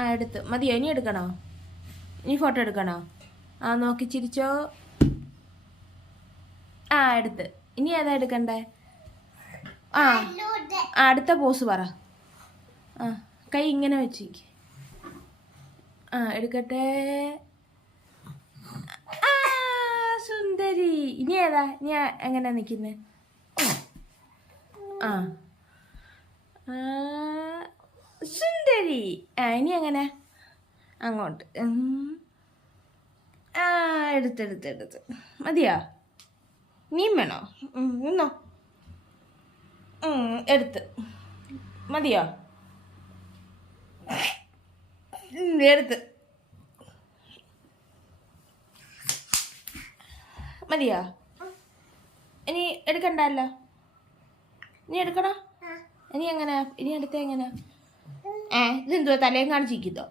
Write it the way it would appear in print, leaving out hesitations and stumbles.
ആ എടുത്ത് മതിയോ? ഇനി എടുക്കണോ? ഇനി ഫോട്ടോ എടുക്കണോ? ആ നോക്കി ചിരിച്ചോ. ആ എടുത്ത്. ഇനി ഏതാ എടുക്കണ്ടേ? ആ അടുത്ത പോസ് പറ. ആ കൈ ഇങ്ങനെ വെച്ചിരിക്കും. ആ എടുക്കട്ടെ. ആ സുന്ദരി. ഇനി ഏതാ? ഇനി എങ്ങനെ നിൽക്കുന്നത്? ആ സുന്ദരി. ആ ഇനി എങ്ങനെ? അങ്ങോട്ട്. ആ എടുത്ത് മതിയോ? നീം വേണോ? നിന്നോ. എടുത്ത് മതിയോ? എടുത്ത് മതിയോ? ഇനി എടുക്കണ്ടല്ലോ. ഇനി എടുക്കണോ? ഇനി എങ്ങനെ? ഇനി അടുത്ത എങ്ങനെ? ഇതെന്തുവാ തലയും കാണിച്ചിരിക്കുന്നോ?